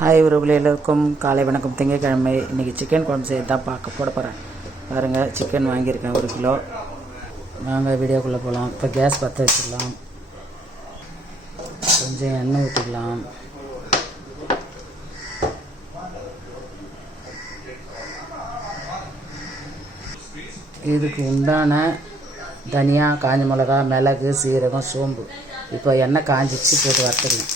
Hi உறவுகளே, எல்லோருக்கும் காலை வணக்கம். திங்கட்கிழமை இன்றைக்கி சிக்கன் குழம்பு செய்ய தான் போட போகிறேன். பாருங்கள், சிக்கன் வாங்கியிருக்கேன் 1 கிலோ. நாங்கள் வீடியோக்குள்ளே போகலாம். இப்போ கேஸ் பற்ற வச்சுக்கலாம். கொஞ்சம் எண்ணெய் ஊற்றிக்கலாம். இதுக்கு உண்டான தனியா, காஞ்ச மிளகா, மிளகு, சீரகம், சோம்பு. இப்போ எண்ணெய் காஞ்சிச்சு, போட்டு வறுத்துக்கலாம்.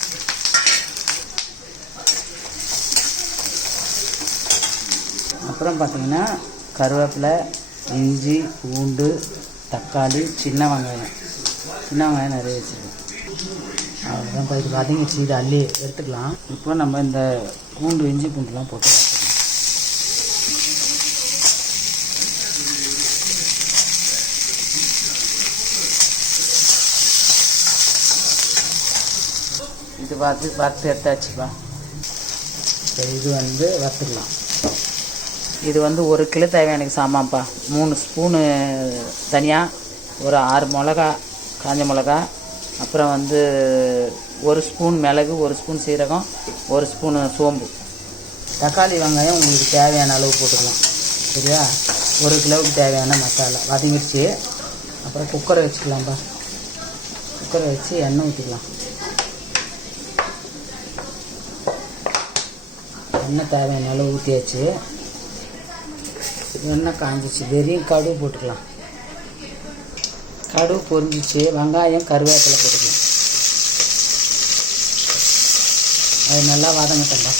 அப்புறம் பார்த்திங்கன்னா கருவேப்பிலை, இஞ்சி, பூண்டு, தக்காளி, சின்ன வெங்காயம் நிறைய வச்சுருக்கோம். அவ்வளோதான். இப்போ இது வதங்கிச்சு, இது அள்ளி எடுத்துக்கலாம். இப்போ நம்ம இந்த பூண்டு, இஞ்சி, பூண்டுலாம் போட்டு வறுத்துக்கலாம். இது வறுத்து எடுத்தாச்சுப்பா. இது வறுத்துக்கலாம். இது 1 கிலோ தேவையான சாமான்ப்பா. 3 ஸ்பூனு தனியா, ஒரு 6 மிளகா, காஞ்ச மிளகா, அப்புறம் 1 ஸ்பூன் மிளகு, 1 ஸ்பூன் சீரகம், 1 ஸ்பூனு சோம்பு. தக்காளி, வெங்காயம் உங்களுக்கு தேவையான அளவு போட்டுக்கலாம். சரியா? 1 கிலோவுக்கு தேவையான மசாலா வதங்கிடுச்சு. அப்புறம் குக்கரை வச்சுக்கலாம்ப்பா. குக்கரை வச்சு எண்ணெய் ஊற்றிக்கலாம். எண்ணெய் தேவையான அளவு ஊற்றியாச்சு. எண்ணெய் காஞ்சிச்சு. வெறும் கடுகு போட்டுக்கலாம். கடுகு பொரிஞ்சிச்சு. வெங்காயம், கருவேப்பிலை போட்டுக்கலாம். அது நல்லா வதங்கட்டா.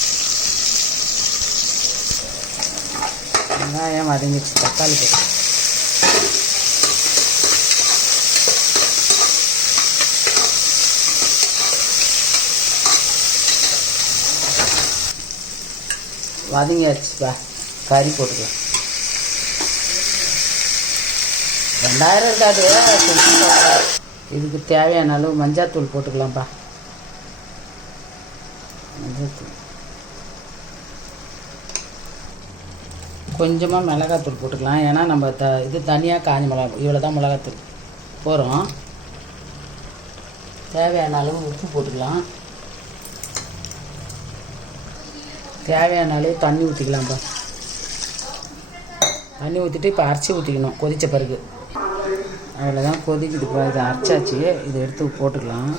வெங்காயம் வதங்கிச்சு. தக்காளி போட்டுக்கலாம். வதங்கியாச்சுப்பா. கறி போட்டுக்கலாம். 2000 இருக்காது. இதுக்கு தேவையான அளவு மஞ்சாத்தூள் போட்டுக்கலாம்ப்பா. மஞ்சத்தூள் கொஞ்சமாக மிளகாத்தூள் போட்டுக்கலாம். ஏன்னா நம்ம இது தனியாக காஞ்ச மிளகா, இவ்வளோ தான் மிளகாத்தூள் போகிறோம். தேவையான அளவு உப்பு போட்டுக்கலாம். தேவையான அளவு தண்ணி ஊற்றிக்கலாம்ப்பா. தண்ணி ஊற்றிட்டு இப்போ அரைச்சி ஊற்றிக்கணும். கொதித்த பிறகு அவ்வளோதான். கொதிக்குதுப்பா. இது அரைச்சாச்சு. இதை எடுத்து போட்டுக்கலாம்.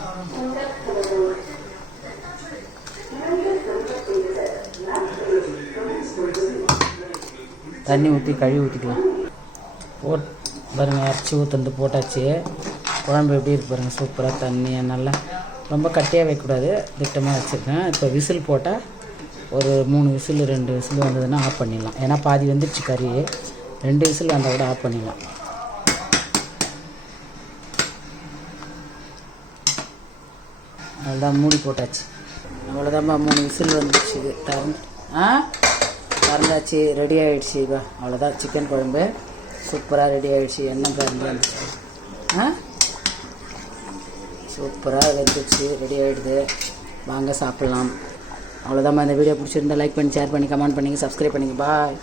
தண்ணி ஊற்றி கழுவி ஊற்றிக்கலாம். பாருங்கள், அரைச்சி ஊற்றுறது போட்டாச்சு. குழம்பு எப்படி இருக்கு பாருங்கள். சூப்பராக தண்ணியை நல்லா ரொம்ப கட்டியாக வைக்கக்கூடாது, திட்டமாக வச்சுருக்கேன். இப்போ விசில் போட்டால் ஒரு 3 விசில் 2 விசில் வந்ததுன்னா ஆஃப் பண்ணிடலாம். ஏன்னா பாதி வந்துடுச்சு கறி. 2 விசில் வந்தால் கூட ஆஃப் பண்ணிடலாம். அவ்வளோதான், மூடி போட்டாச்சு. அவ்வளோதான்ப்பா. 3 விசில் வந்துடுச்சு. இது திறந்தாச்சு. ரெடி ஆகிடுச்சு. இப்போ அவ்வளோதான். சிக்கன் குழம்பு சூப்பராக ரெடி ஆகிடுச்சு. எண்ணெய் திறந்து வந்துச்சு. சூப்பராக வந்துடுச்சு. ரெடி ஆகிடுது. வாங்க சாப்பிட்லாம். அவ்வளோதான். இந்த வீடியோ பிடிச்சிருந்தா லைக் பண்ணி, ஷேர் பண்ணி, கமெண்ட் பண்ணிங்க, சப்ஸ்கிரைப் பண்ணிங்க. பாய்.